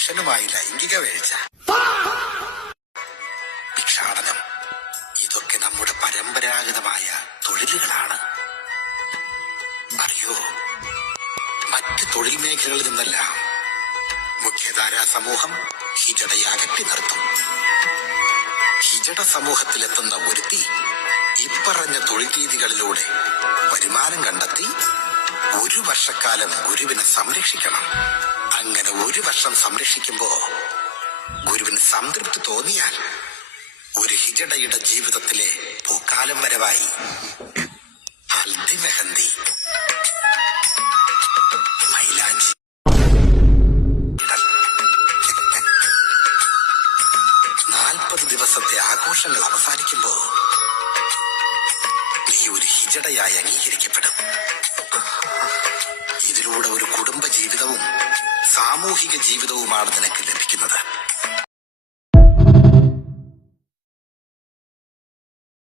പുരുഷനുമായി ലൈംഗിക വീഴ്ച, ഭിക്ഷാടനം, ഇതൊക്കെ നമ്മുടെ പരമ്പരാഗതമായ തൊഴിലുകളാണ്. അറിയോ, മറ്റ് തൊഴിൽ മേഖലകളിൽ നിന്നെല്ലാം മുഖ്യധാരാ സമൂഹം ഹിജടയെ അകറ്റി നിർത്തും. ഹിജട സമൂഹത്തിലെത്തുന്ന ഒരുത്തി ഇപ്പറഞ്ഞ തൊഴിൽ രീതികളിലൂടെ വരുമാനം കണ്ടെത്തി 1 വർഷക്കാലം ഗുരുവിനെ സംരക്ഷിക്കണം. അങ്ങനെ 1 വർഷം സംരക്ഷിക്കുമ്പോ ഗുരുവിന് സംതൃപ്തി തോന്നിയാൽ ഒരു ഹിജടയുടെ ജീവിതത്തിലെ പൂക്കാലം വരവായി. ഹൽദി, മെഹന്തി, മൈലാഞ്ചി, 40 ദിവസത്തെ ആഘോഷങ്ങൾ അവസാനിക്കുമ്പോ നീ ഒരു ഹിജടയായി അംഗീകരിക്കപ്പെടും. ഇതിലൂടെ ഒരു കുടുംബ ജീവിതവും സാമൂഹിക ജീവിതവുമാണ് നിനക്ക് ലഭിക്കുന്നത്.